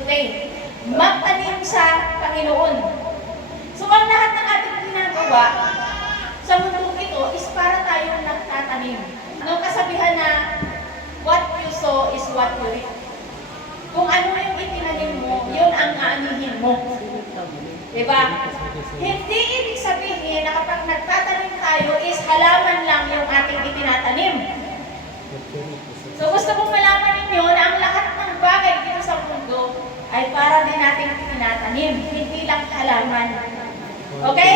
today. Magtanim sa Panginoon. So, ang lahat ng ating ginagawa sa mundong ito is para tayong nagtatanim. Anong kasabihan na, what you sow is what you reap. Kung ano yung itinanim mo, yun ang aanihin mo. Diba? Hindi ibig sabihin na kapag nagtatanim tayo is halaman lang yung ating itinatanim. So gusto kong malaman ninyo na ang lahat ng bagay dito sa mundo ay para din nating itinatanim, hindi lang halaman. Okay?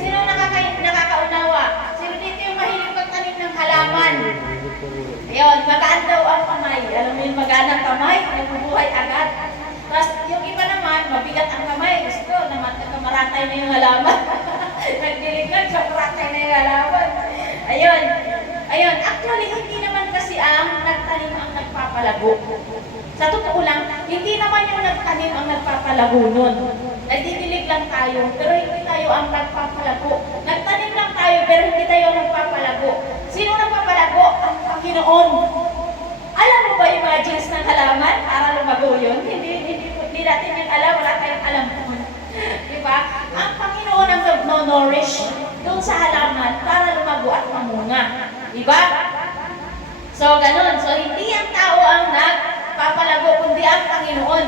Sino nakakaunawa? Sino dito yung mahilig pagtanim ng halaman? Ayun, magaan daw ang kamay. Alam mo yung magaan ang kamay, nabubuhay agad. Tapos yung iba naman, mabigat ang kamay. Gusto na maratay na yung halaman. Nagdilig lang, maratay na yung halaman. Ayun. Ayun, actually, hindi naman kasi ang nagtanim ang nagpapalago. Sa totoo lang, hindi naman yung nagtanim ang nagpapalago nun. Nagdidilig lang tayo, pero hindi tayo ang nagpapalago. Nagtanim lang tayo, pero hindi tayo nagpapalago. Sino nagpapalago? Ang Panginoon. Alam mo ba yung mga genes ng halaman para lumago yun? Hindi natin yung alam, wala tayong alam kung. Diba? Ang Panginoon ang nag-nourish doon sa halaman para lumago at mamunga. Diba? So, ganun. So, hindi ang tao ang nagpapalago, kundi ang Panginoon.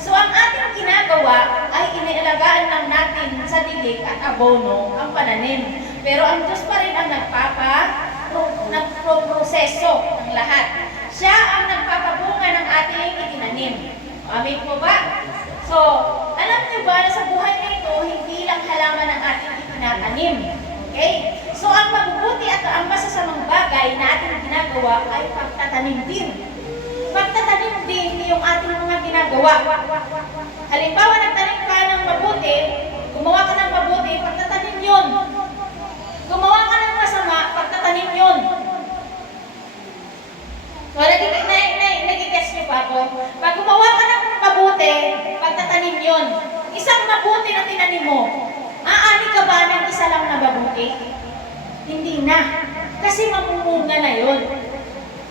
So, ang ating ginagawa ay inialagaan lang natin sa dilig at abono ang pananim. Pero ang Diyos pa rin ang nagproproseso ng lahat. Siya ang nagpapabunga ng ating itinanim. Amin po ba? So, alam niyo ba na sa buhay na ito, hindi lang halaman ang ating itinatanim. Okay? So, ang mabubuti at ang masasamang bagay na ating ginagawa ay pagtatanim din. Pagtatanim din yung ating mga ginagawa. Halimbawa, nagtanim ka ng mabuti, gumawa ka ng mabuti, pagtatanim yun. Gumawa ka ng masama, pagtatanim yun. So, nagigets niyo pa ako? Pag gumawa ka ng mabuti, pagtatanim yun. Isang mabuti na tinanim mo, aani ka ba ng isa lang na mabuti? Hindi na. Kasi mamumunga na yun.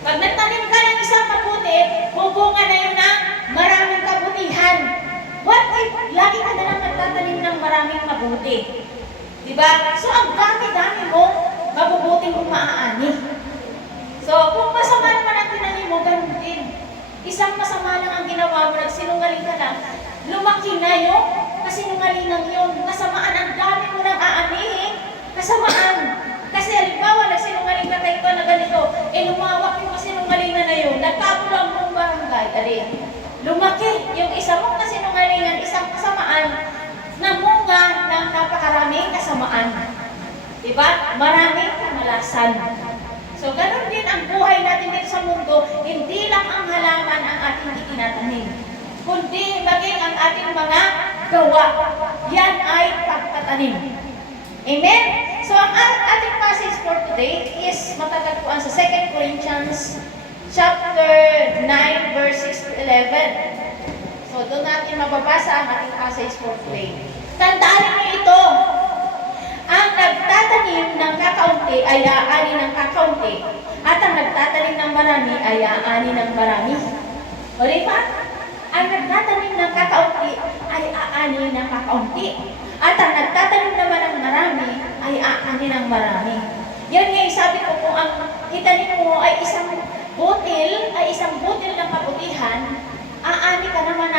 Pag nagtanim ka ng isang mabuti, bubunga na yun ng maraming kabutihan. What if lagi ka na lang nagtatanim ng maraming mabuti? Diba? So, ang dami-dami mo, mabubuting umaaani. So, kung masama naman ang tinanim mo, ganun din. Isang masama lang ang ginawa mo, nagsinungaling ka lang, lumaki na yung kasinungalingan yun. Kasamaan, ang dami mo nang aanihin. Kasamaan. Kasi halimbawa, nagsinungaling ka tayo na ganito, lumawak yung kasinungalingan na yun, nagkapulang mong barangay. Lumaki yung isa mong kasinungalingan, isang kasamaan, namunga ng napakaraming kasamaan. Diba? Maraming kamalasan. So, ganun din ang buhay natin dito sa mundo, hindi lang ang halaman ang ating itinatanim, kundi maging ang ating mga gawa. Yan ay pagtatanim. Amen? So, ang ating passage for today is matatagpuan sa 2 Corinthians chapter 9, verse 6 to 11. So, doon natin mababasa ang ating passage for today. Tandaan niyo ito. Ang nagtatanim ng kakaunti ay aani ng kakaunti, at ang nagtatanim ng marami ay aani ng marami. O diba? Ang nagtatanim ng kakaunti ay aani ng kakaunti, at ang nagtatanim naman ng marami ay aani ng marami. Yan nga, sabi ko, kung ang itanim mo ay isang butil ng kabutihan, aani ka naman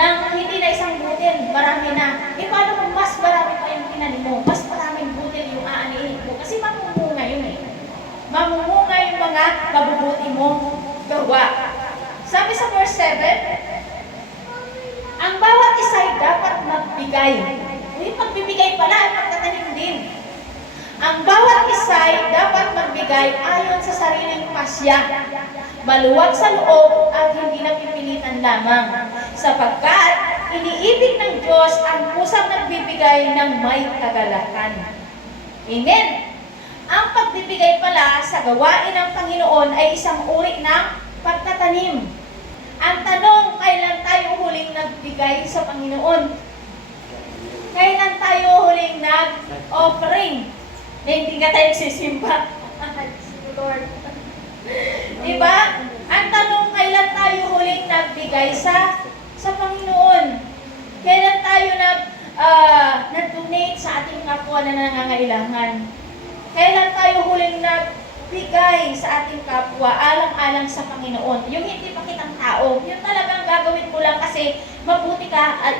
ng hindi na isang butil, marami na. Paano kung mas marami pa yung tinanim mo? Mas maraming butil yung aanihin mo. Kasi mamumunga yun eh. Mamumunga yung mga mabubuti mong gawa. Sabi sa verse 7, ang bawat isa ay dapat magbigay. Pagbibigay pala ay pagtatanim din. Ang bawat isa ay dapat magbigay ayon sa sariling pasya, maluwag sa loob at hindi napipilitan lamang, sapagkat iniibig ng Diyos ang pusang nagbibigay ng may kagalakan. Amen? Ang pagbibigay pala sa gawain ng Panginoon ay isang uri ng pagtatanim. Ang tanong, kailan tayo huling nagbigay sa Panginoon? Kailan tayo huling nag-offering? Na hindi ka tayo nagsisimba. Lord. Diba? Ang tanong, kailan tayo huling nagbigay sa nangangailangan. Kailan tayo huling nagbigay sa ating kapwa, alang-alang sa Panginoon? Yung hindi pakitang tao, yung talagang gagawin mo lang kasi mabuti ka at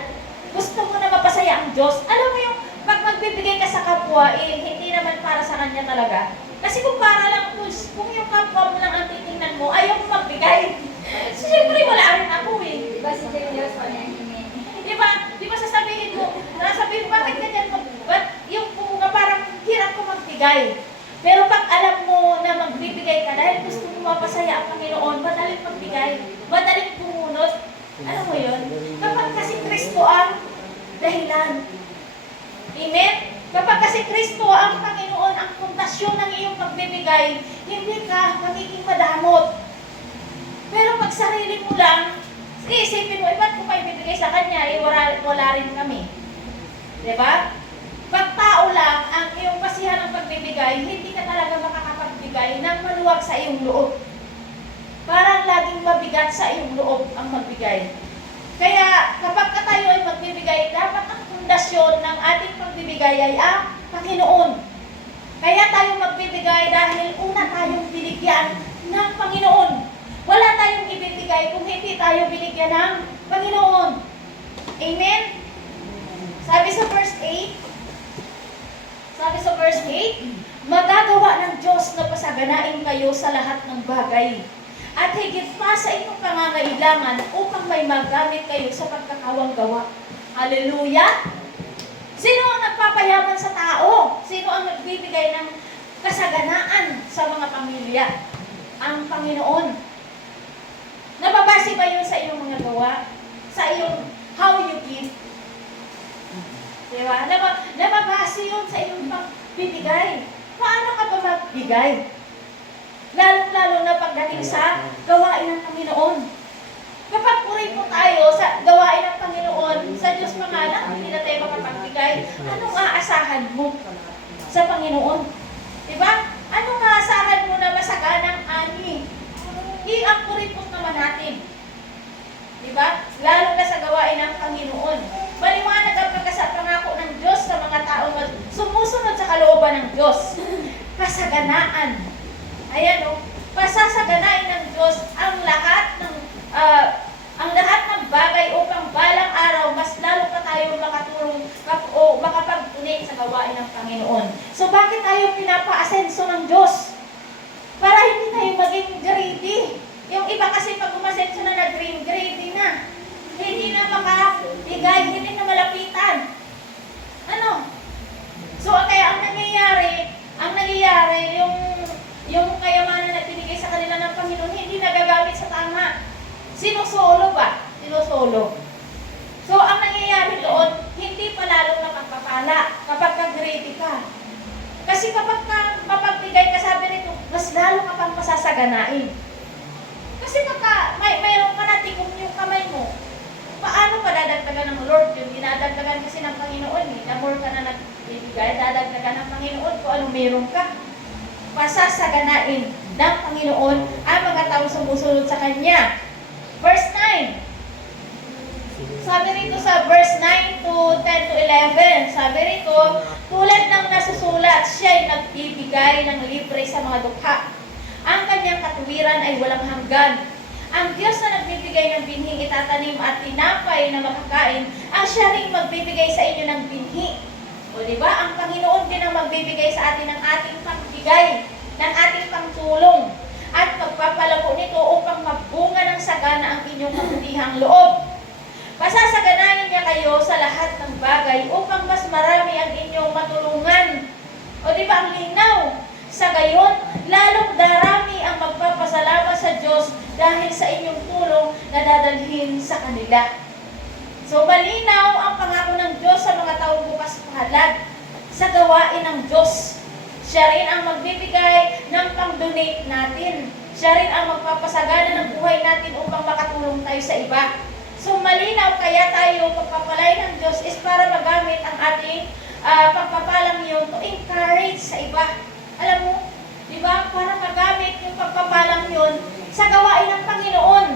gusto mo na mapasaya ang Diyos. Alam mo yung pag magbibigay ka sa kapwa, hindi naman para sa Kanya talaga. Kasi kung para lang, kung yung kapwa mo lang ang titingnan mo, ayaw mo magbigay. So, siyempre, wala rin ako eh. Diba si Diyos pa niya himin? Di ba sasabihin mo, nasabihin, bakit ganyan mo? Ba't yung kung parang hirap ko magbigay? Pero pag alam mo na magbibigay ka dahil gusto mo mapasaya ang Panginoon, madaling magbigay, madaling pumunot. Alam mo yun? Kapag kasi Kristo ang dahilan. Amen? Kapag kasi Kristo ang Panginoon, ang pundasyon ng iyong pagbibigay, hindi ka magiging madamot. Pero pag sarili mo lang, isipin mo, ba't ko pa ibibigay sa Kanya, wala rin kami. Diba? Pag tao lang ang iyong basihan ng pagbibigay, hindi ka talaga makakapagbigay ng maluwag sa iyong loob. Parang laging mabigat sa iyong loob ang magbigay. Kaya kapag tayo ay magbibigay, dapat ang pundasyon ng ating pagbibigay ay ang Panginoon. Kaya tayo magbibigay dahil una tayong binigyan ng Panginoon. Wala tayong ibibigay kung hindi tayo binigyan ng Panginoon. Amen? Sabi sa verse 8, magagawa ng Diyos na pasaganain kayo sa lahat ng bagay at higit pa sa inyong pangangailangan upang may magamit kayo sa pagkakawang gawa. Hallelujah! Sino ang nagpapayaman sa tao? Sino ang nagbibigay ng kasaganaan sa mga pamilya? Ang Panginoon. Nababase ba yun sa iyong mga gawa? Sa iyong how you give? Diba? Nababase yun sa iyong pagbibigay. Paano ka ba magbigay? Lalo-lalo na pagdating sa gawain ng Panginoon. Kapag puri po tayo sa gawain ng Panginoon, sa Diyos pangalan, hindi na tayo makapagbigay, anong aasahan mo sa Panginoon? Diba? Anong aasahan mo na masaganang ani? I-puripot naman natin. Diba? Lalo na sa gawain ng Panginoon. Maliwanag ang pagkasapangako ng Diyos sa mga taong sumusunod sa kalooban ng Diyos. Kasaganaan. Ayan o, pasasaganain ng Diyos ang lahat ng bagay upang balang araw mas lalo pa tayo makatulong o makapag-unit sa gawain ng Panginoon. So bakit tayo pinapa-asenso ng Diyos? Para hindi tayo maging greedy. Yung iba kasi pag umasenso na greedy na. Hindi na makabigay, hindi na malapitan. Ano? So kaya ang nangyayari, yung kayamanan na binigay sa kanila ng Panginoon, hindi nagagamit sa tama. Sinusolo ba? Sinusolo. So, ang nangyayari doon, hindi pa lalong napagpapala kapag ka-greedy ka. Kasi kapag mapagbigay ka, sabi nito, mas lalo ka pang pasasaganain. Kasi pagka mayroon ka na tikom yung kamay mo, paano pa dadagdagan ng Lord? Yung dinadagdagan kasi ng Panginoon, the more ka na nagbibigay, dadagdagan ng Panginoon kung ano meron ka. Pasasaganain ng Panginoon ang mga taong sumusunod sa Kanya. Verse 9. Sabi rito sa verse 9 to 10 to 11, sabi rito, tulad ng nasusulat, siya'y nagbibigay ng libre sa mga dukha. Ang kanyang katuwiran ay walang hanggan. Ang Diyos na nagbibigay ng binhing itatanim at tinapay na makakain, ang siya ring magbibigay sa inyo ng binhi. O diba, ang Panginoon din ang magbibigay sa atin ng ating pagbigay, ng ating pangtulong, at pagpapalago nito upang magbunga ng sagana ang inyong kabutihang loob. Pasasaganahin niya kayo sa lahat ng bagay upang mas marami ang inyong matulungan. O diba, ang linaw? Sa gayon, lalong darami ang magpapasalamat sa Diyos dahil sa inyong tulong na dadalhin sa kanila. So, malinaw ang pangako ng Diyos sa mga taong bukas palad sa gawain ng Diyos. Siya rin ang magbibigay ng pang-donate natin. Siya rin ang magpapasagana ng buhay natin upang makatulong tayo sa iba. So, malinaw kaya tayo pagpapalay ng Diyos is para magamit ang ating pagpapalang yun to encourage sa iba. Alam mo, di ba, para magamit yung pagpapalang yun sa gawain ng Panginoon.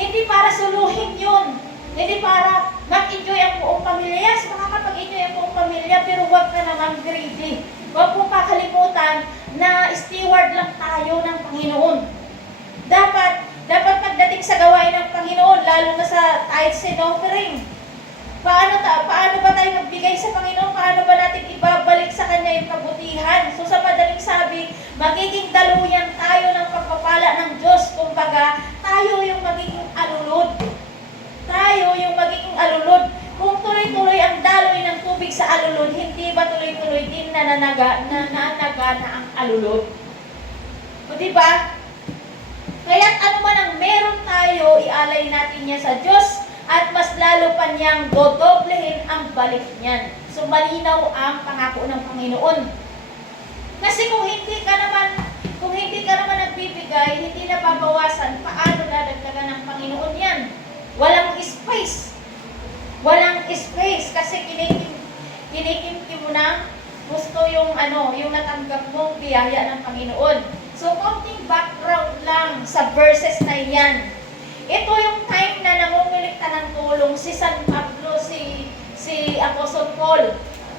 Hindi para suluhin yun. Hindi para mag-enjoy ang buong pamilya. Yes, makakapag-enjoy ang buong pamilya, pero huwag ka naman greedy. Huwag po kakalimutan na steward lang tayo ng Panginoon. Dapat pagdating sa gawain ng Panginoon, lalo na sa tithes and offering, paano ba tayo magbigay sa Panginoon? Paano ba natin ibabalik sa Kanya yung kabutihan? So sa madaling sabi, magiging daluyan tayo ng pagpapala ng Diyos. Kumbaga, tayo yung magiging alulod. Tayo yung magiging alulod. Kung tuloy-tuloy ang daloy ng tubig sa alulod, hindi ba tuloy-tuloy din nananaga na ang alulod? O diba? Kaya't ano man ang meron tayo, ialay natin niya sa Diyos at mas lalo pa niyang dodoblehin ang balik niyan. So malinaw ang pangako ng Panginoon. Kasi kung hindi ka naman nagbibigay, hindi na babawasan, paano dadagdagan ng Panginoon yan? Walang space. Walang space kasi kinikimkim mo na gusto yung natanggap mong biyaya ng Panginoon. So, konting background lang sa verses na yan. Ito yung time na nangungulikta ng tulong si San Pablo, si Apostle Paul.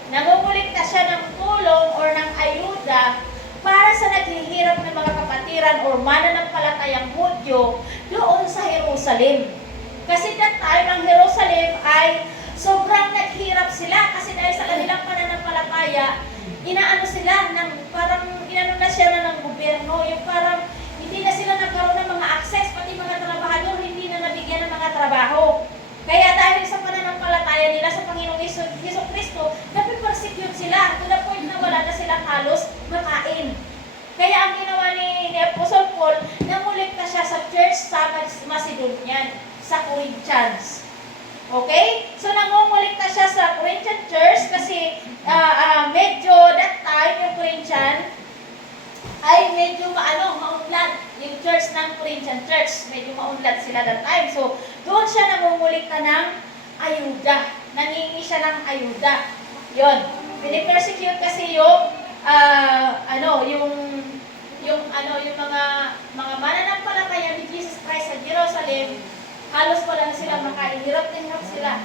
Nangungulikta siya ng tulong or ng ayuda para sa naghihirap ng mga kapatiran or mananampalatayang Hudyo doon sa Jerusalem. Kasi that time, ang Jerusalem ay sobrang naghirap sila kasi dahil sa kanilang pananampalataya, inaano sila ng parang inano na siya na ng gobyerno, yung parang hindi na sila nagkaroon ng mga access, pati mga trabahador hindi na nabigyan ng mga trabaho. Kaya dahil sa pananampalataya nila sa Panginoong Hesus Kristo, napipersecute sila to the point na wala na silang halos makain. Kaya ang ginawa ni Apostle Paul, nangulikta siya sa church sa Macedonian, sa Corinthians. Okay? So, nangungulikta siya sa Corinthian church kasi medyo that time yung Corinthian ay medyo maunlad. Yung church ng Corinthian church, medyo maunlad sila that time. So, doon siya nangungulikta ng ayuda. Nangingi siya ng ayuda. Yun. Pinipersecute kasi yung yung mga mananampalataya ni Jesus Christ sa Jerusalem, halos wala na sila makain. Hirap sila.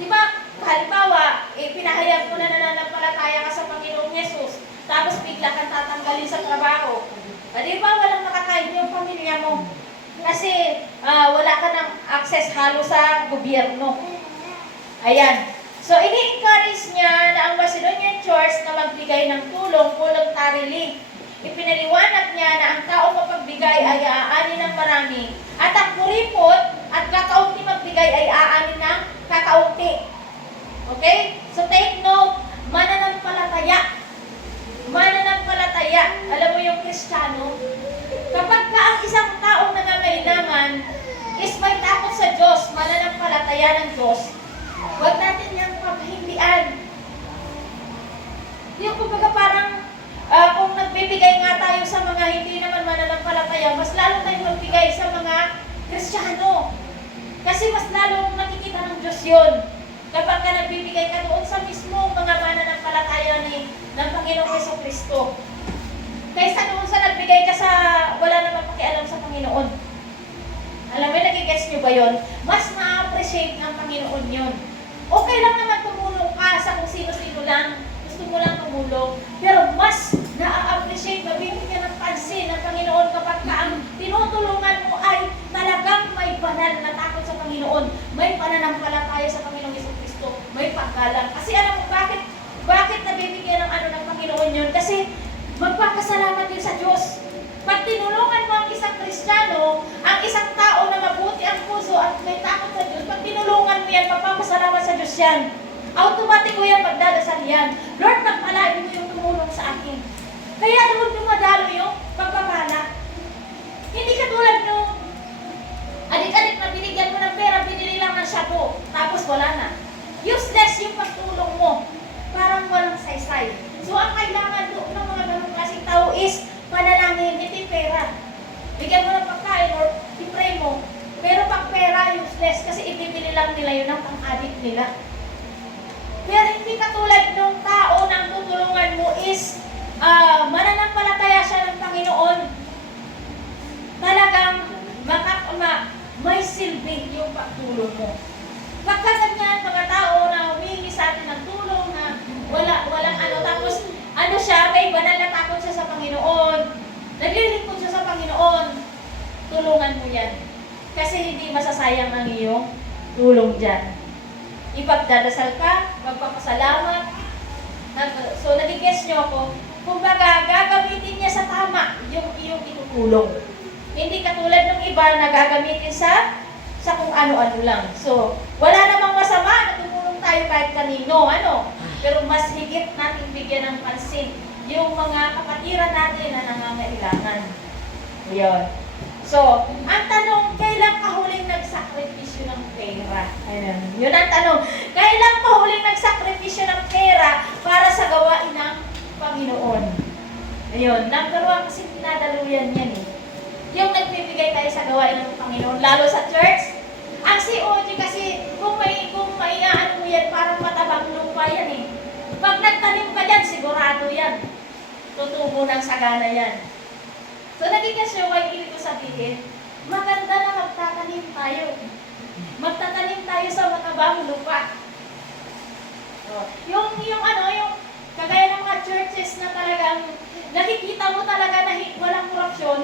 Diba, halimbawa, pinahayag mo na nananampalataya ka sa Panginoong Yesus, tapos bigla kang tatanggalin sa trabaho. Diba, walang makakain yung pamilya mo. Kasi wala ka ng access halos sa gobyerno. Ayan. So, ini-encourage niya na ang Macedonian Church na magbigay ng tulong voluntarily. Ipinaliwanag niya na ang tao mapagbigay ay aanin ng marami at ang kuripot at kakaunti magbigay ay aanin ng kakaunti. Okay? So take note, mananampalataya. Mananampalataya. Alam mo yung Kristiyano? Kapag ka ang isang taong nangangailangan is may takot sa Diyos, mananampalataya ng Diyos, huwag natin niyang paghindian. Yung kumbaga parang kung nagbibigay nga tayo sa mga hindi naman mananampalataya, mas lalo tayong magbigay sa mga Kristiyano. Kasi mas lalo nakikita ng Diyos yun. Kapag ka nagbibigay ka doon sa mismo mga mananampalataya ng Panginoong Hesus Kristo. Kaysa doon sa nagbigay ka sa wala namang pakialam sa Panginoon. Alam mo, nagigets nyo ba yun? Mas ma-appreciate ng Panginoon yun. Okay lang naman tumulong ka sa kung sino-sino lang. Gusto mo lang tumulong. Pero mas na-appreciate, mabibigyan ng pansin ng Panginoon kapag ka ang tinutulungan mo ay talagang may banal na takot sa Panginoon. May pananampalataya sa Panginoong Hesus Kristo. May paggalang. Kasi alam mo, bakit nabibigyan ng Panginoon yun? Kasi magpapasalamat din sa Diyos. Pag tinulungan mo ang isang Kristiyano, ang isang tao na mabuti ang puso at may takot sa Diyos, pag tinulungan mo yan, magpapasalamat sa Diyos yan. Automatic ko yan, magdadasal yan. Lord, pagpalain mo yung tumulong sa akin. Kaya doon dumadalo yung pagpapala. Hindi katulad nung adik-adik na binigyan mo ng pera, binili lang ng shabu, tapos wala na. Useless yung pagtulong mo. Parang walang saysay. So, ang kailangan doon ng mga ganong klaseng tao is panalangin, hindi pera. Bigyan mo ng pagkain or i-pray mo. Pero pag pera, useless kasi ibibili lang nila yun ang pang-addict nila. Pero hindi katulad ng tao na ang tutulungan mo is mananampalataya siya ng Panginoon. Talagang may silbi yung pagtulong mo. Pagka ganyan, mga tao na humingi sa atin ng tulong na walang tapos ano siya, may banal na takot siya sa Panginoon. Naglilingkod siya sa Panginoon. Tulungan mo yan. Kasi hindi masasayang ang iyong tulong dyan. Ipagdadasal ka, magpapasalamat. So, nagigess nyo ako. Kumbaga, gagamitin niya sa tama yung iyong itutulong. Hindi katulad ng iba na gagamitin sa kung ano-ano lang. So, wala namang masama na tumulong tayo kahit kanino, ano? Pero mas higit natin bigyan ng pansin yung mga kapatiran natin na nangangailangan. Yun. So, ang tanong, kailan ka huling nagsakripisyo ng pera? Ayun. Yun ang tanong. Kailan ka huling nagsakripisyo ng pera para sa gawain ng Panginoon? Ayun. Number 1 kasi pinadaluyan yan eh. Yung nagbibigay tayo sa gawain ng Panginoon, lalo sa church. Ang COG kasi, kung may ano mo yan, parang matabang lupa yan eh. Pag nagtanim ka dyan, sigurado yan. Tutubo ng sagana yan. So, nagiging siya kayo ibig ko sabihin, maganda na magtatanim tayo. Magtatanim tayo sa matabang lupa. Yung kagaya ng mga churches na talagang nakikita mo talaga na walang korupsyon,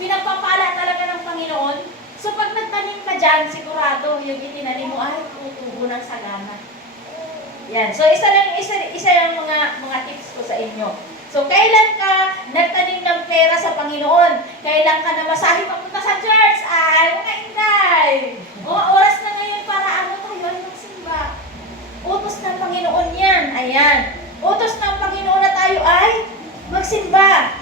pinagpapala talaga ng Panginoon. So, pag nagtanim ka dyan, sigurado yung itinanim mo ay tutubo ng sagana. Yan. So, isa yung mga tips ko sa inyo. So, kailan ka nagtanim ng pera sa Panginoon? Kailan ka namasahe papunta sa church? Ay, mga inday! Oras na ngayon para ano tayo ay magsimba. Utos ng Panginoon yan. Ayan. Utos ng Panginoon na tayo ay magsimba.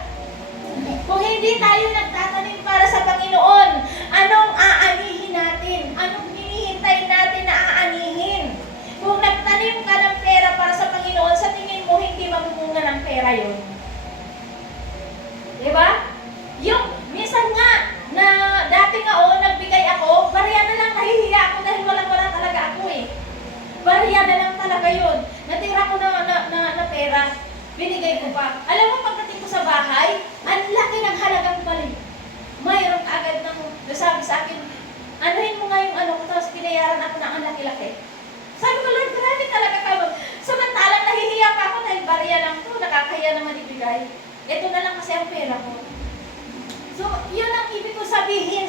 Kung hindi tayo nagtatanim para sa Panginoon, anong aanihin natin? Anong hinihintay natin na aanihin? Kung nagtanim ka ng pera para sa Panginoon, sa tingin mo hindi mamumunga ng pera yun. Diba? Yung, minsan nga, na dati nga nagbigay ako, bariya na lang, nahihiya ako dahil wala talaga ako eh. Bariya na lang talaga yun. Natira ko na pera, binigay ko pa. Alam mo, pagdating ko sa bahay, ang laki ng halagang balik. Mayroon agad ng, sabi sa akin, anuhin mo nga yung ano ko, tapos pinayaran ako na ang laki-laki. Sabi ko, Lord, grabe talaga ka. Samantalang nahihiya pa ako dahil bariya lang to, nakakaya naman ibigay. Ito na lang kasi ang pera ko. So, yun ang ibig ko sabihin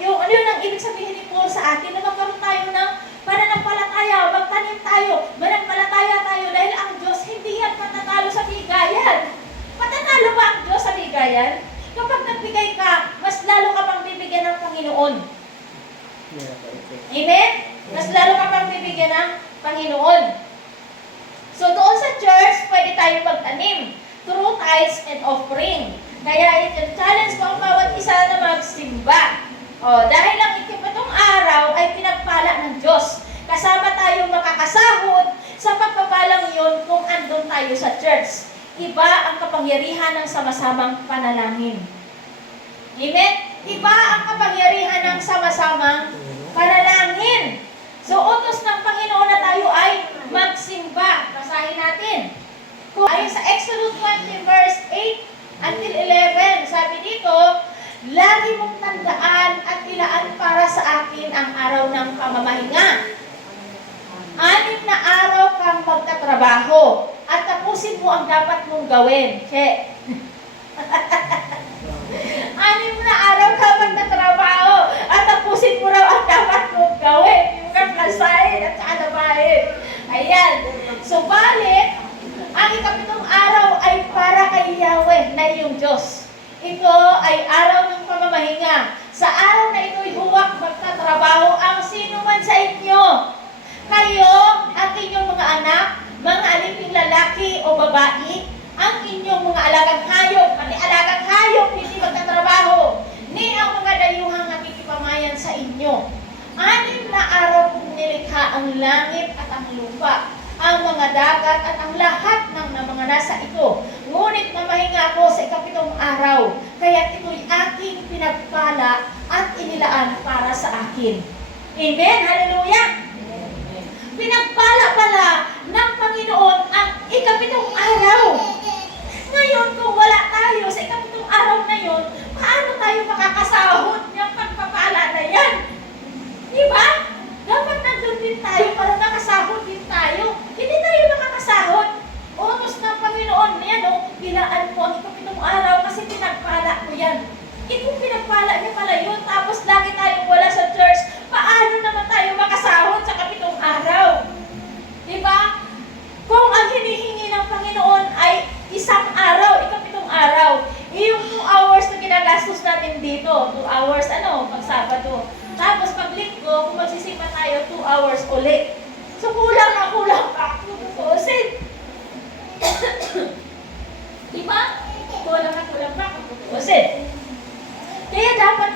yun ang ibig sabihin ni Paul sa atin, na magkaroon tayo ng pananampalataya, magtanim tayo, manampalataya tayo dahil ang Diyos hindi yan patatalo sa bigayan. Patatalo ba ang Diyos sa bigayan? Kapag nagbigay ka, mas lalo ka pang bibigyan ng Panginoon. Amen? Mas lalo ka pang bibigyan ng Panginoon. So doon sa church, pwede tayong magtanim through tithes and offering. Kaya i-challenge ko ang bawat isa na magsimba. Dahil ang ikapitong araw ay pinagpala ng Diyos. Kasama tayong makakasahod sa pagpapalang iyon kung andun tayo sa church. Iba ang kapangyarihan ng sama-samang panalangin. Amen? Iba ang kapangyarihan ng sama-samang panalangin. So, utos ng Panginoon na tayo ay magsimba. Basahin natin. Ayon sa Exodus 20 verse 8 until 11, sabi dito, lagi mong tandaan at ilaan para sa akin ang araw ng pamamahinga. 6 na araw kang magtatrabaho at tapusin mo ang dapat mong gawin. 6 na araw ka magtatrabaho at tapusin mo raw ang dapat mong gawin. Yung kaplasahin at saka nabahin. Ayan. So, balik, ang ikapitong araw ay para kay Yahweh na iyong Diyos. Ito ay araw ng pamamahinga. Sa araw na ito'y huwag magtatrabaho ang sino man sa inyo. Kayo at inyong mga anak, mga aliping lalaki o babae, ang inyong mga alagang hayop, pati alagang hayop, hindi magtatrabaho, ni ang mga dayuhang nakikipamayan sa inyo. 6 na araw kong nilikha ang langit at ang lupa, ang mga dagat at ang lahat ng mga nasa ito. Ngunit namahinga ako sa ikapitong araw, kaya ito'y aking pinagpala at inilaan para sa akin. Amen? Hallelujah! Pinagpala pala ng Panginoon ang ikapitong araw. Ngayon, kung wala tayo sa ikapitong araw na yun, paano tayo makakasahod ng pagpapala na yan? Diba? Dapat nandun din tayo para makasahod din tayo. Hindi tayo makakasahod 2 hours, pag Sabado. Tapos pag Linggo, kung magsisimba tayo, 2 hours ulit. So kulang pa. Tutuusin. Diba? Kulang pa. Tutuusin. Kaya dapat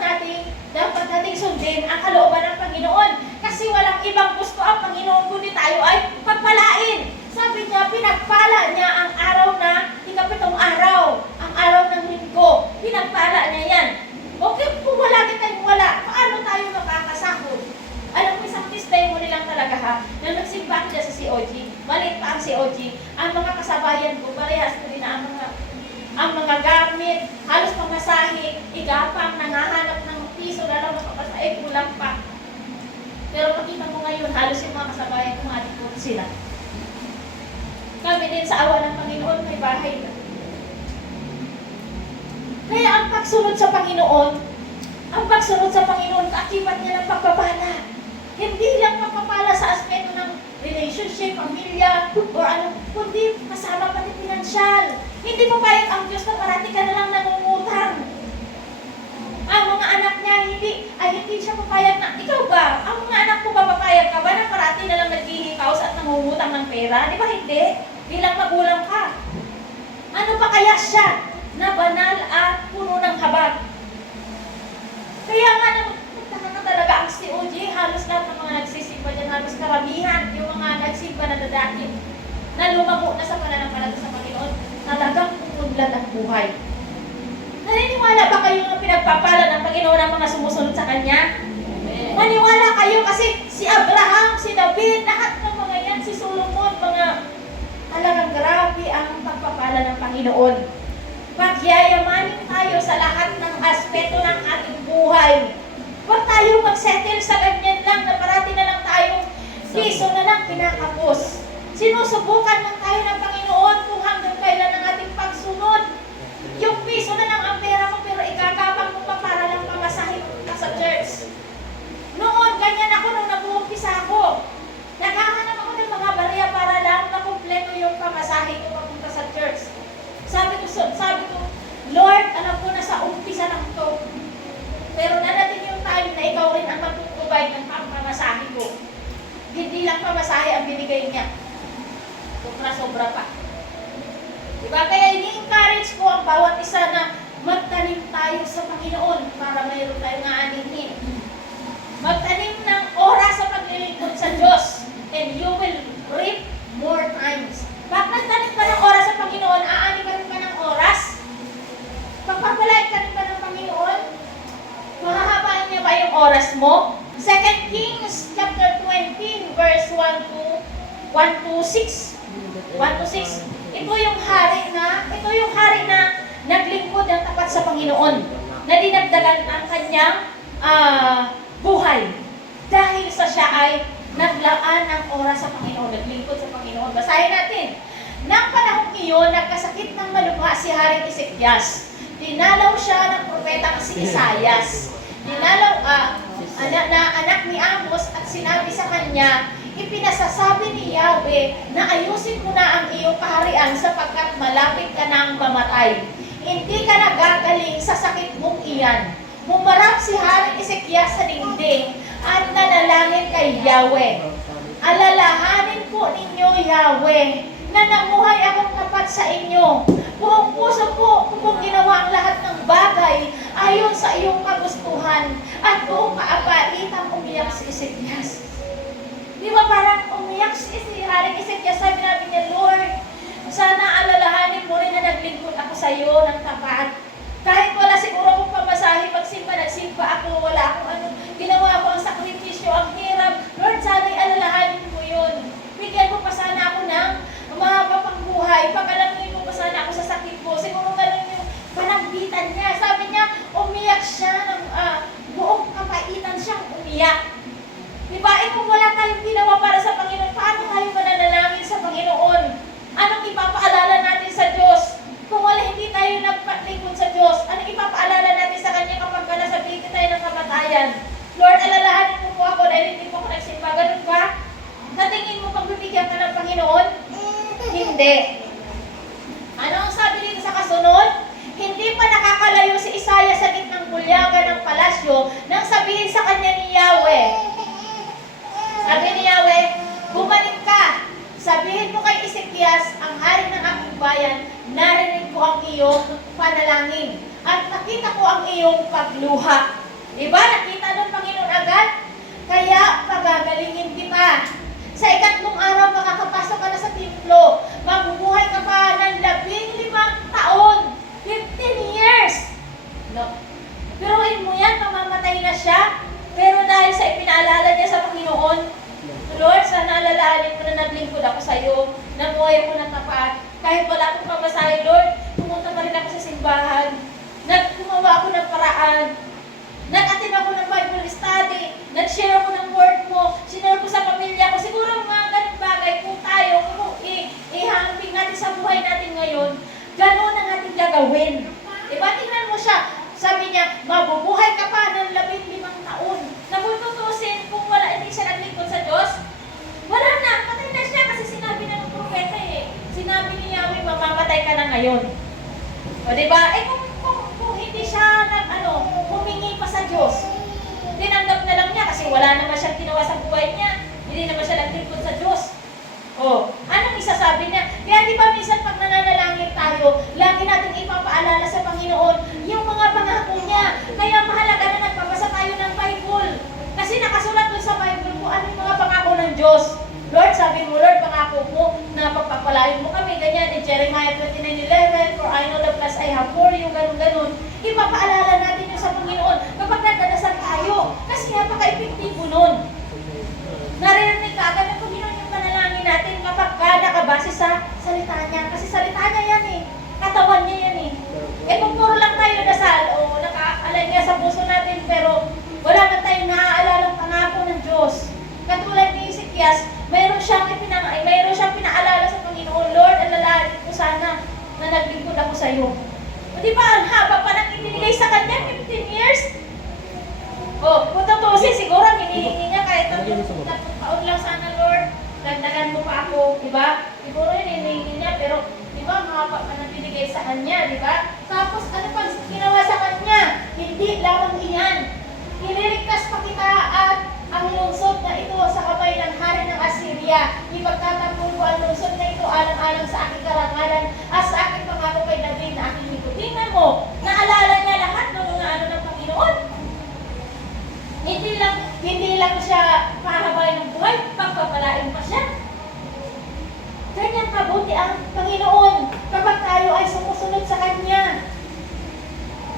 nating sundin ang kalooban ng Panginoon. Kasi walang ibang gusto ang Panginoon kundi tayo ay pagpalain. Sabi niya, pinagpala niya ang araw na ikapitong araw, ang araw ng Linggo. Pinagpala niya yan. Okay, kung wala din tayong wala, paano tayo makakasahod? Alam mo, isang testimony lang talaga ha, na nagsimba ko dyan sa COG, maliit pa ang COG, ang mga kasabayan ko, parehas ko din na ang mga gamit, halos pamasahe, igapang, nangahanap ng piso, lalo makapasahe, kulang pa. Pero makita mo ngayon, halos yung mga kasabayan ko, matikot sila. Kami din sa awa ng Panginoon, may bahay na. Kaya ang pagsunod sa Panginoon, kaakibat niya ng pagpapala. Hindi lang pagpapala sa aspeto ng relationship, pamilya, or kundi kasama pati pinansyal. Hindi papayag ang Diyos na parati ka na lang nangungutang. Ang mga anak niya, hindi siya papayag na, ikaw ba? Ang mga anak ko ba papayag ka ba na parati na lang naghihikaos at nangungutang ng pera? Di ba hindi? Bilang magulang ka. Ano pa kaya siya na banal at puno ng habag? Kaya nga nagtaka na talaga ang COG, halos lahat ng mga nagsisimba dyan, halos karamihan, yung mga nagsimba na dadaki, na lumago na sa pananampalataya sa Panginoon, talagang pumunlad ang buhay. Naniniwala ba kayo na pinagpapala ng Panginoon ang mga sumusunod sa Kanya? Maniwala kayo kasi si Abraham, si David, lahat ng mga yan, si Solomon, talagang grabe ang pagpapala ng Panginoon. Pagyayamanin tayo sa lahat ng aspeto ng ating buhay. Huwag tayo mag-settle sa ganyan lang na parati na lang tayong piso na lang pinakapos. Sinusubukan lang tayo ng Panginoon kung hanggang kailan ang ating pagsunod. Yung piso na lang ang pera mo pero ikakapang mo pa para lang pamasahin ka sa church. Noon, ganyan ako nung nag-uumpisa ako. Naghahanap ako ng mga barya para lang makumpleto yung pamasahe ko papunta sa church. Sabi ko, Lord, alam ko na sa umpisa ng to. Pero dadating yung time na ikaw rin ang mag-provide ng pamasahe ko. Hindi lang pamasahe ang binigay niya. Sobra pa. Diba? Kaya ini-encourage ko ang bawat isa na magtanim tayo sa Panginoon para mayroon tayong aanihin. Magtanim ng oras sa paglilingkod sa Diyos and you will reap more times. Pag nagtanim ka ng oras sa Panginoon, aani ka rin ba ng oras? Pagpapalait ka rin ba ng Panginoon? Mahahabaan niya ba yung oras mo? 2 Kings chapter 20 verse 1 to 6. Ito yung hari na naglingkod ng tapat sa Panginoon, na dinagdagan ang kanyang buhay dahil sa siya ay naglaan ng oras sa Panginoon, naglingkod sa Panginoon. Basahin natin. Nang panahong iyon, nagkasakit ng malubha si Haring Ezekias. Dinalaw siya ng propetang si Isaias. Anak ni Amos, at sinabi sa kanya, ipinasasabi ni Yahweh na ayusin mo na ang iyong kaharian sapagkat malapit ka nang mamatay. Hindi ka nagagaling sa sakit mong iyan. Humarap si Haring Ezekias sa dingding at nanalangin kay Yahweh. Alalahanin po ninyo, Yahweh, na namuhay akong tapat sa inyo. Buong puso po kung ginawa ang lahat ng bagay ayon sa iyong kagustuhan, at buong kaapalitang umiyak si Ezekias. Di ba parang umiyak si Haring Ezekias? Sabi namin niya, Lord, sana alalahanin mo rin na naglingkod ako sa iyo ng tapat. Kahit wala siguro akong pamasahe, nagsimba ako, wala akong ginawa ko ang sakripisyo, ang hirap. Lord, sana'y alalahanin mo yun. Bigyan mo pa sana ako ng mahaba pang buhay. Pag-alamin mo pa sana ako sa sakit ko. Siguro ganun yung panagbitan niya. Sabi niya, umiyak siya, buong kapaitan siyang umiyak. Diba? Kung wala tayong ginawa para sa Panginoon, paano tayo mananalangin sa Panginoon? Anong ipapaalala natin sa Diyos? Kung hindi tayo nagpatlingkod sa Diyos, anong ipapaalala natin sa Kanya kapag nasa bigit tayo ng kamatayan? Lord, alalahanin mo po ako dahil hindi po ako nagsimba. Ganun ba? Natingin mo pagbibigyan ka ng Panginoon? Hindi. Ano ang sabi dito sa kasunod? Hindi pa nakakalayo si Isaiah sa gitnang pulyagan ng palasyo nang sabihin sa kanya ni Yahweh. Sabi ni Yahweh, bumalik ka. Sabihin mo kay Ezekias, ang hari ng aking bayan, narinig ko ang iyong panalangin at nakita ko ang iyong pagluha. Diba? Nakita nun Panginoon agad? Kaya pagagalingin kita. Sa ikatlong araw, makakapasok ka na sa templo. Mabubuhay ka pa ng 15 taon. 15 years. No. Piruin mo yan, mamamatay na siya. Pero dahil sa ipinaalala niya sa Panginoon, Lord, sana alalahanin mo na naglingkod ako sa iyo, namuhay ako ng tapat. Kahit wala akong pamasahe, Lord, pumunta pa rin ako sa simbahan. Gumawa ako ng paraan. Nag-attend ako ng Bible study. Nag-share ako ng word mo. Sinare ko sa pamilya ko. Siguro mga ganung bagay kung tayo, kung ihambing natin sa buhay natin ngayon, gano'n ang ating gagawin. Diba? Tingnan mo siya. Sabi niya, mabubuhay ka pa ng 15 taon. Nabututusin kung hindi siya naglingkod sa Diyos. Wala na, patay na siya kasi sinabi na ng propeta eh. Sinabi ni Yahweh, mamamatay ka na ngayon. O diba? Kung hindi siya humingi pa sa Diyos, tinanggap na lang niya kasi wala naman siyang ginawa sa buhay niya. Hindi naman siya naglingkod sa Diyos. O, anong isasabi niya? Kaya di ba minsan pag nananalangin tayo, lagi natin ipapaalala sa Panginoon yung mga pangako niya. Kaya mahalaga na nagpabasa tayo ng Bible. Kasi nakasulat dun sa Bible kung ano yung mga pangako ng Diyos. Lord, sabi mo, Lord, pangako mo na pagpapalain mo kami, ganyan, in Jeremiah 29:11, for I know the plans I have for you, ganun-ganun. Ipapaalala natin yun sa Panginoon kapag nagdadasal tayo. Kasi napaka-epektibo nun. Narinig ka agad ng Panginoon yung panalangin natin kapag nakabase sa salita niya. Kasi salita niya yan eh. Katawan niya yan eh. Kung puro lang tayo nagdasal o nakaalala niya sa puso natin pero wala man tayong naaalarang pangako ng Diyos. Katulad ni Ezekias, mayroon siyang pinaalala sa Panginoon, Lord, alalahanin ko sana na naglingkod ako sa iyo. O di ba, ang haba pa nang ibinigay sa kanya, 15 years? O, kung tutusin, siguro hinihingi niya kahit 3 taon lang sana, Lord, dagdagan mo pa ako, di ba? Siguro hinihingi niya, pero di ba, ang haba pa nang binigay sa kanya, di ba? Tapos, ano pa ginawa sa kanya? Hindi lamang iyan. Ililigtas pa kita at ang lungsod na ito sa kamay ng hari ng Assyria. Ipagtatanggol ko ang lungsod na ito alang-alang sa aking karangalan at sa aking pangako kay David na aking lingkod. Tingnan mo, naalala niya lahat ng mga ng Panginoon. Hindi lang siya pahabay ng buhay, pagpapalain pa siya. Ganyan kabuti ang Panginoon kapag tayo ay sumusunod sa Kanya.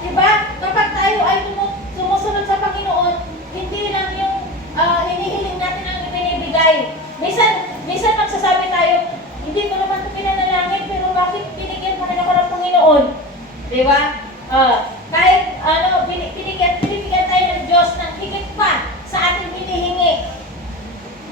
Diba? Kapag tayo ay sumusunod sa Panginoon, hindi lang yung hinihiling natin ang ibinibigay. Minsan magsasabi tayo, hindi ko naman ito pinanalangin, pero bakit binigyan pa rin ako ng Panginoon? Diba? Kahit binibigyan tayo ng Diyos ng higit pa sa ating hinihingi.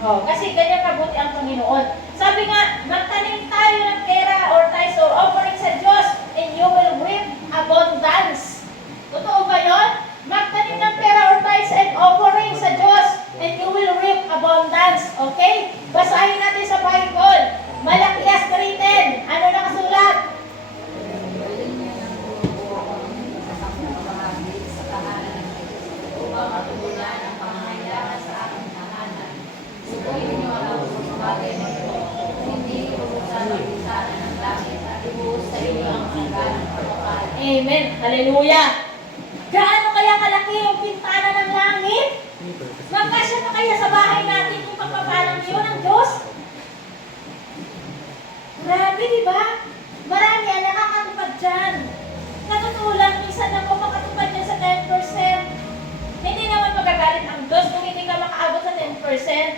Kasi ganyan kabuti ang Panginoon. Sabi nga, magtanim tayo ng pera or tithes or offering sa Diyos and you will reap abundance. Totoo ba yun? Magtanim ng pera or tithes and offering sa Diyos and you will reap abundance. Okay? Basahin natin sa Bible. Malakias 3:10. Ano nakasulat? Upang matuluyan ang pangangailangan sa aking tahanan. Subuhin niyo ang mga bagay na ito. Hindi ubuksan ang bintana ng langit at ibuhos sa inyo ang hangganan ng pagpapala. Amen. Hallelujah. Gaano kaya kalaki yung bintana ng langit? Magkasya pa kaya sa bahay natin yung pagpapalang yun ng Diyos? Grabe, di ba? Marami ang nakakatupad dyan. Natutulang, minsan lang kung makatupad dyan sa 10%. Hindi naman magagalit ang Diyos kung hindi ka makaabot sa 10%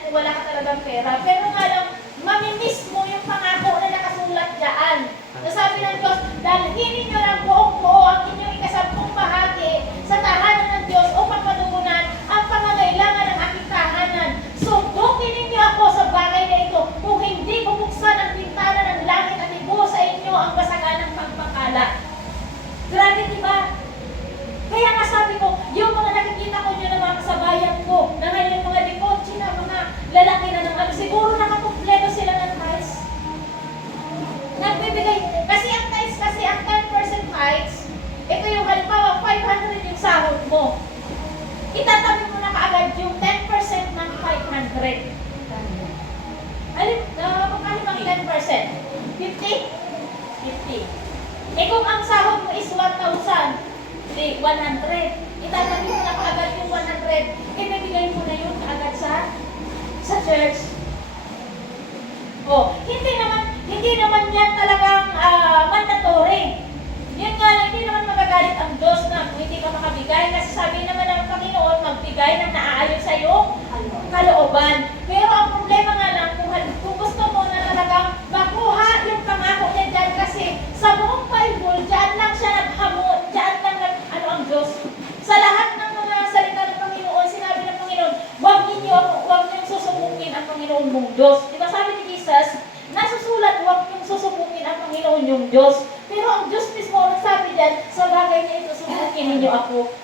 kung wala ka talagang pera. Pero nga lang, mamimiss mo yung pangako na nakasulat dyan. Nasabi ng Diyos, dalhin ninyo ng buong-buo ang inyong ikasampung bahagi sa tahanan ng Diyos upang matugunan ang pangangailangan ng aking tahanan. Subukin ninyo ako sa bagay na ito kung hindi bubuksan ang bintana ng langit at ibuhos sa inyo ang basaganang pagpakala. Grabe, diba? Kaya nga sabi ko, yung mga nakikita ko nyo na mga kasabayan ko, na ngayon mga dikotsi na mga lalaki na ng siguro nakakumpleto sila ng tithes. Nagbibigay, kasi ang 10% tithes, ito yung halimbawa, 500 yung sahod 1,000. Hindi, 100. Itatanim mo na kaagad yung 100. Ibibigay mo na yun kaagad sa church. Oh, hindi naman yan talagang mandatory. Yun nga lang, hindi naman magagalit ang Diyos na kung hindi ka makabigay. Kasi sabi naman ng Panginoon, magbigay ng naaayon sa iyong kalooban. Pero ang problema nga lang, kung gusto mo na talagang makuha yung pangako niya dyan, kasi sa buong Bible, dyan lang siya naghamon, dyan lang ang Diyos. Sa lahat ng mga salita ng Panginoon, sinabi ng Panginoon, huwag niyong susubukin ang Panginoon mong Diyos. Di ba sabi ni Jesus, nasusulat, huwag niyong susubukin ang Panginoon yung Diyos. Pero ang Diyos mismo nagsabi dyan, sa bagay niya ito, subukin ninyo ako.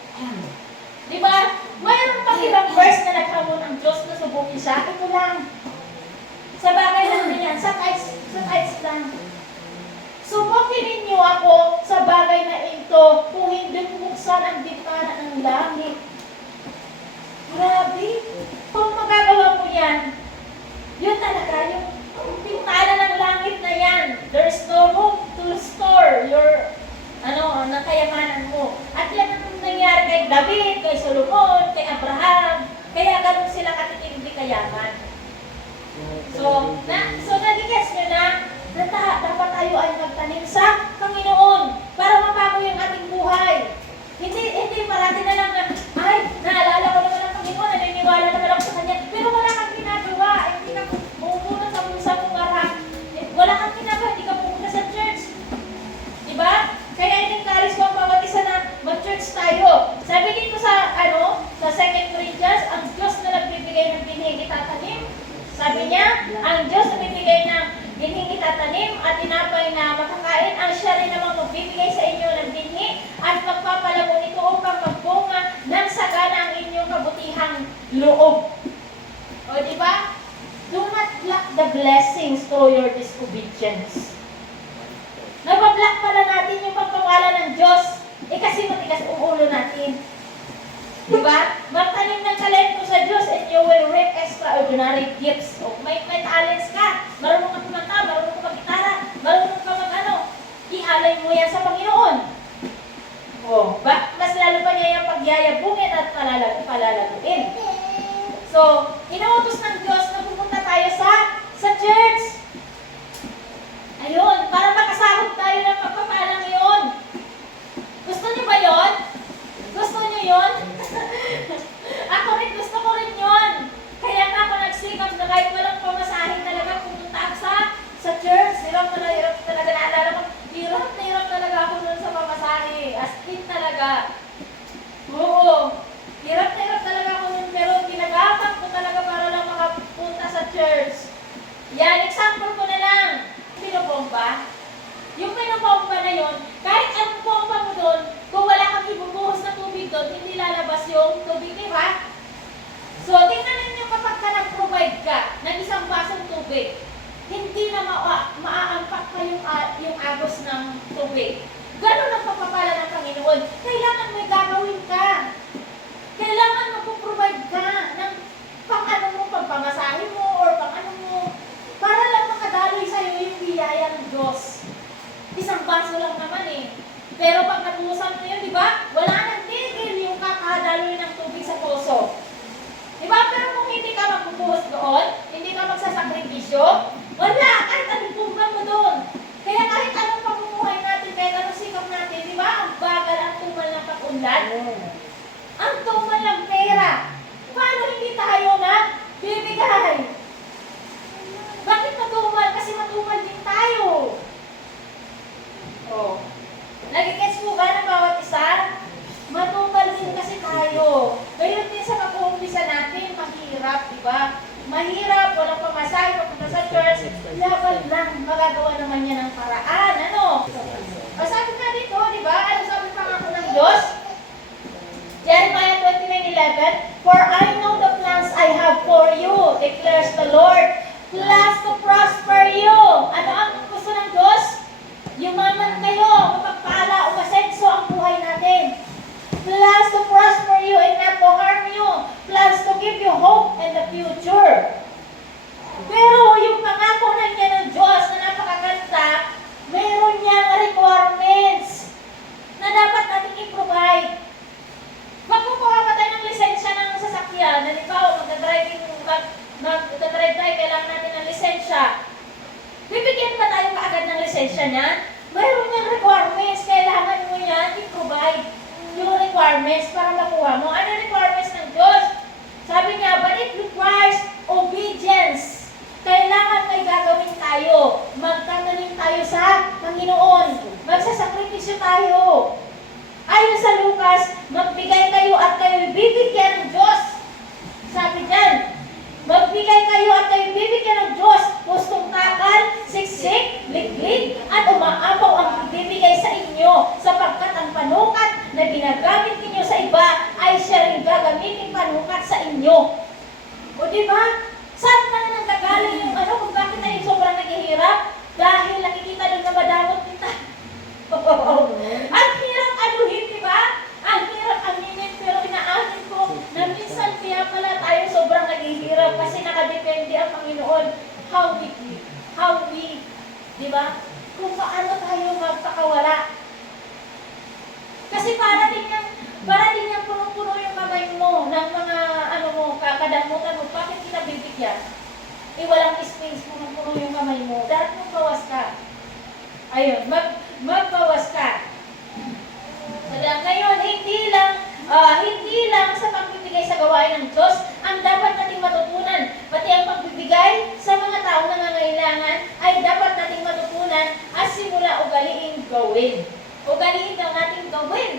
Di ba? Mayroon pang ibang verse na naghamon ang Diyos na subukin siya. Ito lang. Sa bagay lang na yan, sa tithes lang. Subukin ninyo ako sa bagay na ito kung hindi buksan ang bintana ng langit. Grabe. Kung magagawa mo yan, yun talaga, yung bintana ng langit na yan. There's no room to store your ng kayamanan mo. At yan ang nangyari kay David, kay Solomon, kay Abraham. Kaya ganun sila katitindi kayaman. So nagigets nyo na dapat tayo ay magtanim sa Panginoon para mabago yung ating buhay. Hindi parati na lang na, ay, naalala ko naman ang Panginoon, naniniwala naman ako sa Kanya, pero wala kang ginagawa, hindi ka pupunta sa mungarap, wala kang ginagawa, hindi ka pupunta sa church. Diba? Kaya in-encourage ko ang bawat isa na mag-church tayo. Sabi dito sa 2 Corinthians, ang Diyos na nagbibigay ng binhing itatanim. Sabi niya, ang Diyos na nagbibigay ng binhing itatanim at tinapay na makakain, ang siya rin namang magbibigay sa inyo ng binhi at magpapalago nito upang magbunga ng sagana ang inyong kabutihang loob. O diba? Do not block the blessings through your disobedience. Nabablock pala natin yung pagpapala ng Diyos. Kasi matigas ang ulo natin. Diba? Magtanim ng talento sa Diyos and you will reap extraordinary gifts. O, may talents ka. Marunong ka kumanta, marunong ka mag-gitara, marunong ka ialay mo yan sa Panginoon. O, mas lalo pa niya yung pagyayabungin at palalaguin. So, inuutos ng Diyos na pupunta tayo sa church. Ayun, para makasahod tayo ng pagpapalang yun. Gusto niyo ba yun? Gusto niyo yun? Ako rin, gusto ko rin yun. Kaya nga ako nagsikap na kahit walang pamasahin talaga pumunta ako sa church. Hirap talaga, naalala ko, hirap talaga ako nun sa pamasahe. As in talaga. Oo. Hirap talaga ako nun, pero ginagapak ko talaga para lang makapunta sa church. Yan, example ko na lang. Pinupomba. Yung pinupomba na yun, kahit anong pomba mo doon, kung wala kang ibubuhos na tubig doon, hindi lalabas yung tubig, di ba? So, tingnan ninyo kapag ka nag-provide ka ng isang basong tubig, hindi na maaampak pa yung agos ng tubig. Ganon ang pagpapala ng Panginoon. Kailangan may gagawin ka. Kailangan mag-provide ka ng pang-ano mo, pagpamasahe mo, or pang-ano mo, para lang makadaloy sa'yo yung biyaya ng Diyos. Isang baso lang naman eh. Pero pag natusan mo yun, di ba? Wala nang tigil yung kakadaloy ng tubig sa puso. Di ba? Pero kung hindi ka magpupuhos doon, hindi ka magsasakripisyo, wala! Kahit anong pumba mo doon. Kaya kahit anong pamumuhay natin, kahit anong sikap natin, di ba? Ang bagal, ang tumal ng pag-unlad. Ang tumal ng pera. Paano hindi tayo na bibigay? Bakit matumal? Kasi matumal din tayo. Oh. Nagigets mo ba ng bawat isa? Matumal din kasi tayo. Gayon din sa pag-uumpisa natin, mahirap, di ba? Mahirap, walang pamasahe, papunta sa church, laban lang, magagawa naman niya ng paraan. Ano? O sabi nga dito, di ba? Ano sabi pangako ng Diyos? Jeremiah 29:11, For I know the plans I have for you, declares the Lord, plans to prosper you. Ano ang gusto ng Diyos? Yumaman kayo, mapagpaala, umasenso ang buhay natin. Plans to prosper you and not to harm you. Plans to give you hope in the future. Pero yung pangako na niya ng Diyos na napakaganda, meron niyang requirements na dapat niyan? Mayroon yung requirements. Kailangan mo yan i-provide yung requirements para makuha mo. Ano yung requirements ng Diyos? Sabi niya, but it requires obedience. Kailangan may gagawin tayo. Magtanggaling tayo sa Panginoon. Magsasakripisyo tayo. Ayon sa Lucas, magbigay kayo at kayo bibigyan ng Diyos. Sabi diyan, magbigay kayo at kayo bibigyan ng Diyos. Pustong takal, siksik, liglig, at umaapaw ang bibigay sa inyo, sapagkat ang panukat na ginagamit ninyo sa iba ay siya rin gagamitin panukat sa inyo. O diba? Saan na nang gagaling yung kung bakit tayo sobrang naghihirap? Dahil nakikita lang na madamot kita. Ang hirap anuhin, diba? Ang hirap aminin, pero inaamin ko na minsan kaya pala tayo sobrang naghihirap kasi nakadepende ang Panginoon. How we, diba? Kung paano tayo magpakawala. Kasi para din yung puno-puno yung kamay mo ng mga kadamutan mo, bakit kita bibigyan? Walang space mo puno yung kamay mo. Dapat magbawas ka. Ayun, magbawas ka. Ngayon, hindi lang sa pagbibigay sa gawain ng Diyos ang dapat nating matutunan. Pati ang pagbibigay sa mga taong nangangailangan ay dapat nating matutunan at simula ugaliin gawin. Ugaliin lang natin gawin.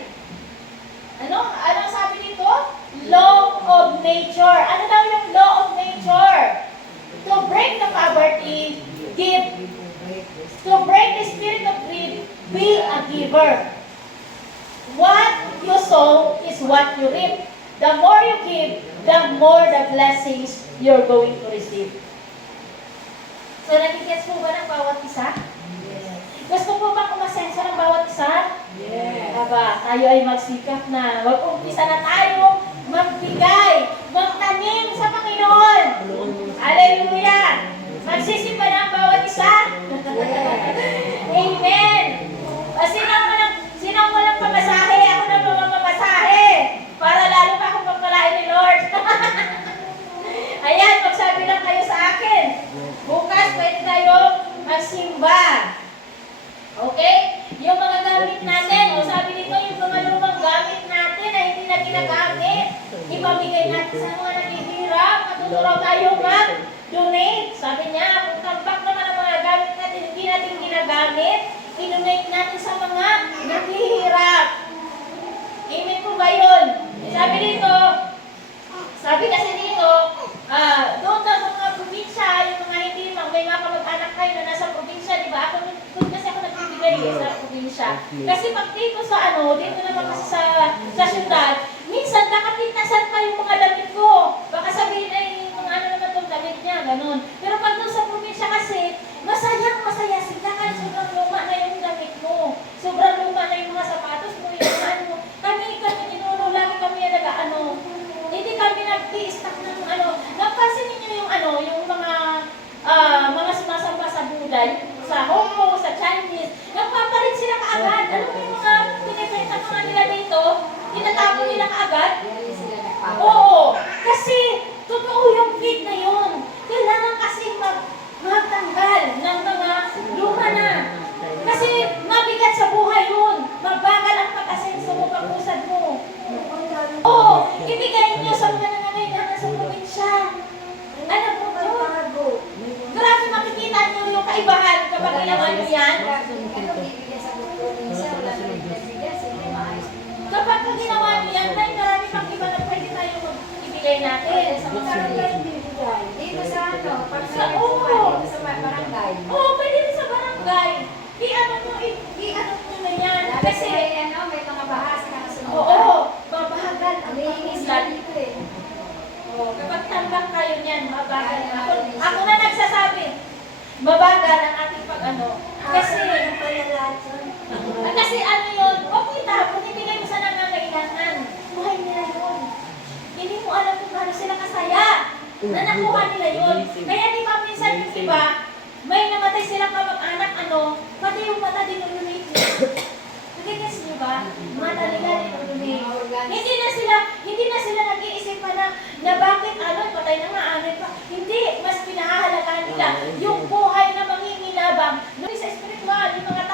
Ano sabi dito? Law of nature. Ano daw yung law of nature? To break the poverty, give. To break the spirit of greed, be a giver. What you sow is what you reap. The more you give, the more the blessings you're going to receive. So, nakikits mo ba ng bawat isa? Yes. Gusto mo ba kumasenso ng bawat isa? Yes. Aba, tayo ay magsikap na. Mag-umpisa na tayo magbigay, magtanim sa Panginoon. Hallelujah! Magsisimba na ang bawat isa. Amen! Sino mo lang pamasahe? Ako na pamamasahe. Para lalo pa akong pagpalain ni Lord. Ayan, magsabi lang kayo sa akin. Bukas pwede tayo magsimba. Okay? Yung mga gamit natin, sabi dito, yung mga lumang gamit natin na hindi na ginagamit, ipamigay natin sa mga naghihirap. Matuturaw tayo mag-donate. Sabi niya, kung tambak naman ang mga gamit natin, hindi natin ginagamit, i-donate natin sa mga naghihirap. Amen po ba yun? Sabi kasi dito, doon sa mga probinsya, yung mga hindi may mga kamag-anak kayo na nasa probinsya, di ba? Kasi ako nagbibigay sa probinsya. Kasi pag dito dito naman kasi sa syudad, minsan nakapintasan pa yung mga damit ko. Baka sabihin ay mga naman itong damit niya, ganun. Pero pag doon sa probinsya kasi, masaya sila kasi sobrang luma na yung damit mo. Sobrang luma na yung mga sapatos mo, yung Kami ninuno, lagi kami hindi kami nag-i-stock ng Napansin ninyo yung mga sumasamba sa Buday, sa Hong Kong, sa Chinese, nagpapalit sila kaagad. Ano mo yung mga pinipenta mga nila dito? Tinatapon nila kaagad? Oo, kasi totoo yung feed na yun. Kailangan kasi magtanggal ng mga luma na. Kasi mabigat sa buhay yun. Mabagal ang pag-asenso mo, pag-usad mo. Oo, ibigay niyo sa mga nangangailangan sa probinsya. Ano po yun? Grabe makikita niyo yung kaibahan kapag ginawa niyo yan. Kapag ginawa niyo yan, may marami pang iba na pwede tayo ibigay natin. Sa mga bibigay. Dito sa sa barangay. Oo, pwede rin sa barangay. I-ano nyo na yan. Kasi, may mga bahas na kasunod. oo, mabagal ang Linis pag-usad. na dito eh. Kapag tambak kayo niyan, mabagal. Ako na nagsasabi, mabagal ang ating pag-ano. Kasi yun, okay tapos ibigay mo sa nangangailangan. Buhay nila yun. Hindi mo alam kung paano sila kasaya na nakuha nila yun. Kaya di ba minsan yung iba, may namatay silang kamag-anak, pati yung mata dinulunit niya. Nagigets niyo ba? Mata nila dinulunit. Hindi na sila nag-iisip pa na bakit patay na nga, pa. Hindi, mas pinahahalagaan nila yung buhay na manginginabang. Sa spiritual, yung mga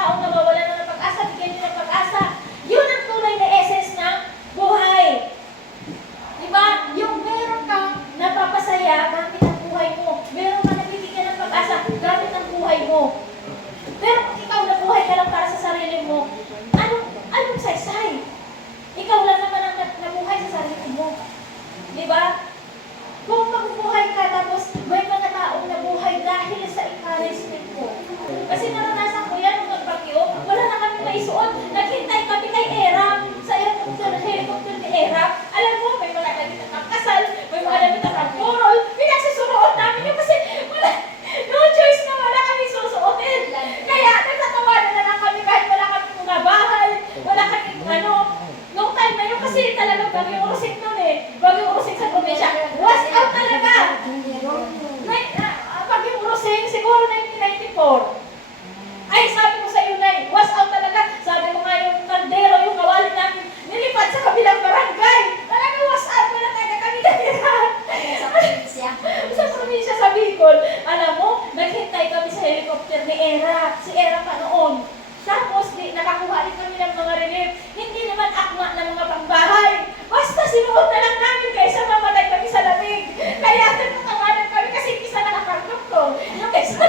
Si Era pa noon. Tapos, nakakuha rin kami ng mga relief. Hindi naman akma ng mga pangbahay. Basta sinuot na lang namin kaysa mamatay kami sa lamig. Kaya nagtatawanan kami kasi isa nakakargap ko. Yung isa,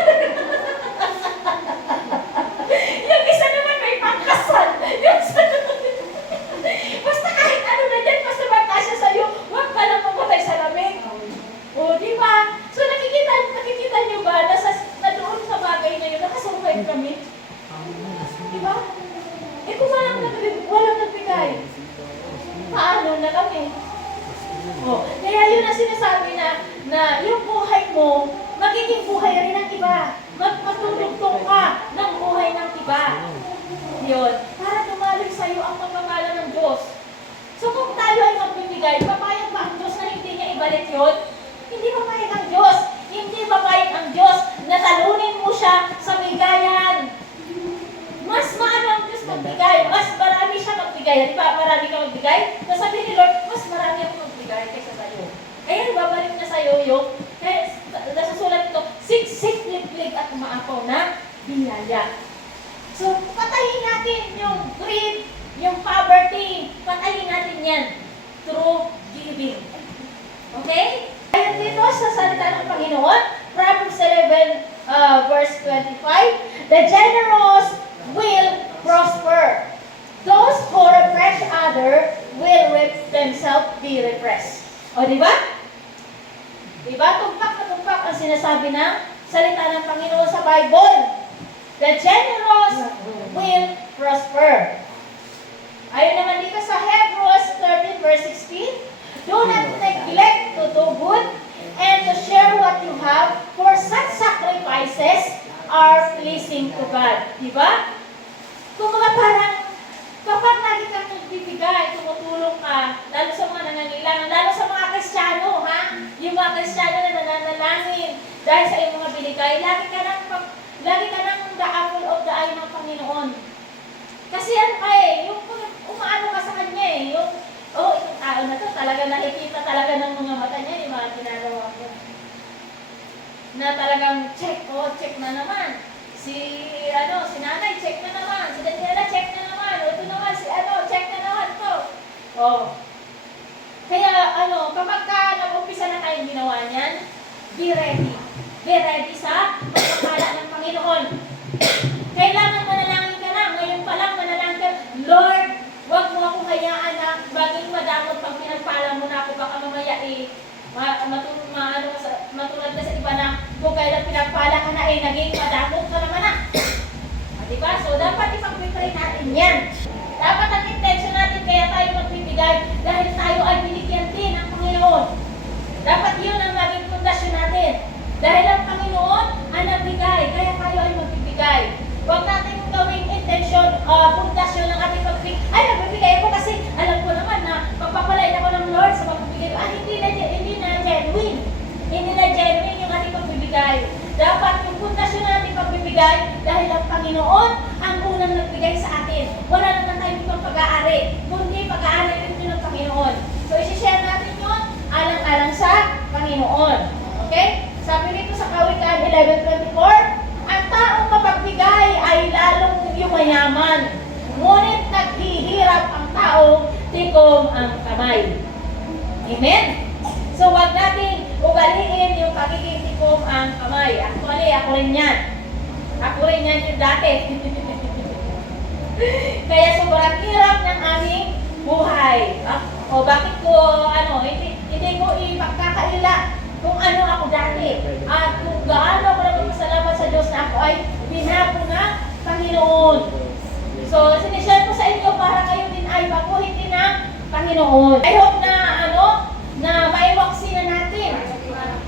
yung isa naman may pangkasal. Yung isa basta kahit ano na dyan, basta magkasya sa'yo, huwag ka lang mamatay sa lamig. O, di ba? So, nakikita nyo ba na doon sa bagay na yun, nakasurvive kami? Di ba? Eh, kung walang nagbigay, paano na kami? O, kaya yun ang sinasabi na yung buhay mo, magiging buhay rin ng iba. Magtutugtong ka ng buhay ng iba. Yun. Para dumaloy sa'yo ang pagmamala ng Diyos. So kung tayo ay magbibigay, papayag ba ang Diyos na hindi niya ibalik yun? Hindi papayag ang Diyos. Hindi papayag ang Diyos na talunin mo siya sa bigayan. Mas maano ang Diyos magbigay. Mas marami siya magbigay. Di ba marami ka magbigay? Nasabi ni Lord, mas marami ako magbigay kaysa sa'yo. Kaya babalik na sa'yo yung, kaya nasusulat ito, siksik, liglig at umaapaw na biyaya. So, patayin natin yung greed, yung poverty. Patayin natin yan through giving. Okay? Ayon dito sa salita ng Panginoon, Proverbs 11, verse 25, the generous will prosper. Those who refresh others will themselves be refreshed. O, di ba? Di ba? Tumpak na tumpak ang sinasabi ng salita ng Panginoon sa Bible. The generous will prosper. Ayon naman dito sa Hebrews 13 verse 16, do not neglect to do good and to share what you have, for such sacrifices are pleasing to God. Diba? Kung mga parang, kapag lagi kang nagbibigay, tumutulong ka, lalo sa mga nangangailangan, lalo sa mga Kristiyano, ha? Yung mga Kristiyano na nananalangin dahil sa iyong mga binigay, lagi ka nang the apple of the eye ng Panginoon. Kasi ano ka yung umaano ka sa Kanya yung, itong tao na to, talaga nakikita talaga ng mga mata niya, yung mga ginagawa ko. Na talagang check na naman. Si nanay, check na naman. Si Daniela, check na naman. O ito naman, check na naman to. Kaya, kapag nag-umpisa na tayong ginawa niyan, be ready. Be ready sa pagpapala ng Panginoon. Kailangan manalangin ka na. Ngayon pa lang manalangin ka, Lord, huwag mo akong hayaan na baging madamot pag pinagpala mo na ako. Baka mamaya matulad na sa iba na kung kailan pinagpala ka na naging madamot ka naman na. Diba? So, dapat ipag-pray natin yan. Dapat ang intention natin kaya tayo magbibigay dahil tayo ay binigyan din ng Panginoon. Dapat yun ang maging pundasyon natin. Dahil ang Panginoon ang nagbigay, kaya tayo ay magbibigay. Huwag natin gawing intention, pundasyon ng ating pagbibigay. Ay, magbibigay ako kasi alam ko naman na pagpapalain ako ng Lord sa pagbibigay ko. Hindi na genuine. Hindi na genuine yung ating pagbibigay. Dapat yung pundasyon ng ating pagbibigay dahil ang Panginoon ang unang nagbigay sa atin. Wala naman tayong ibang pag-aari, kundi pag-aari rin ng Panginoon. So, isi-share natin yun alang-alang sa Panginoon. Okay? Sabi nito sa Kawikaan 11:24, ang taong mapagbigay ay lalong yumayaman, ngunit naghihirap ang taong tikom ang kamay. Amen? So, wag natin ugaliin yung pagiging tikom ang kamay. Actually, ako rin yan. Ako rin yan yung dati. Kaya sobrang hirap ng aming buhay. Bakit ko, hindi ko ipagkakaila kung ano ako dati. At kung gaano ako nagpapasalamat sa Diyos na ako ay binago ng Panginoon. So, sinishare ko sa inyo para kayo din ay baguhin din ng Panginoon. I hope na maiwaksinan natin.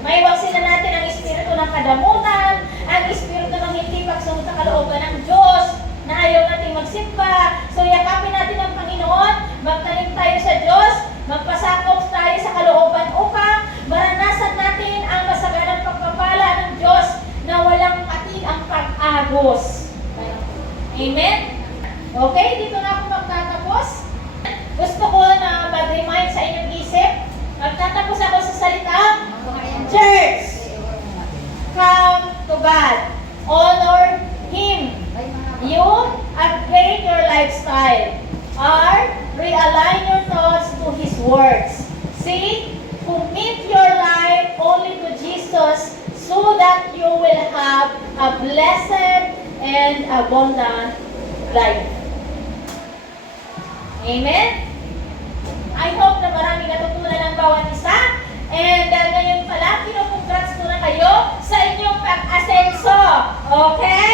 Maiwaksinan natin ang espiritu ng kadamutan, ang espiritu ng hindi pagsunod sa kalooban ng Diyos, na ayaw natin magsimba. So, yakapin natin ang Panginoon, magtanim tayo sa Diyos, magpasakop tayo sa kalooban upang maranasan natin ang masaganang pagpapala ng Diyos na walang patid ang pag-agos. Amen? Okay, dito na ako magtatapos. Gusto ko na mag-remind sa inyong isip. Magtatapos ako sa salitang Church, come to God. Honor child. R, realign your thoughts to His words. C, commit your life only to Jesus so that you will have a blessed and abundant life. Amen? I hope na maraming natutunan ng bawat isa. And ngayon pala, kinukongrats ko na kayo sa inyong pag-asenso. Okay?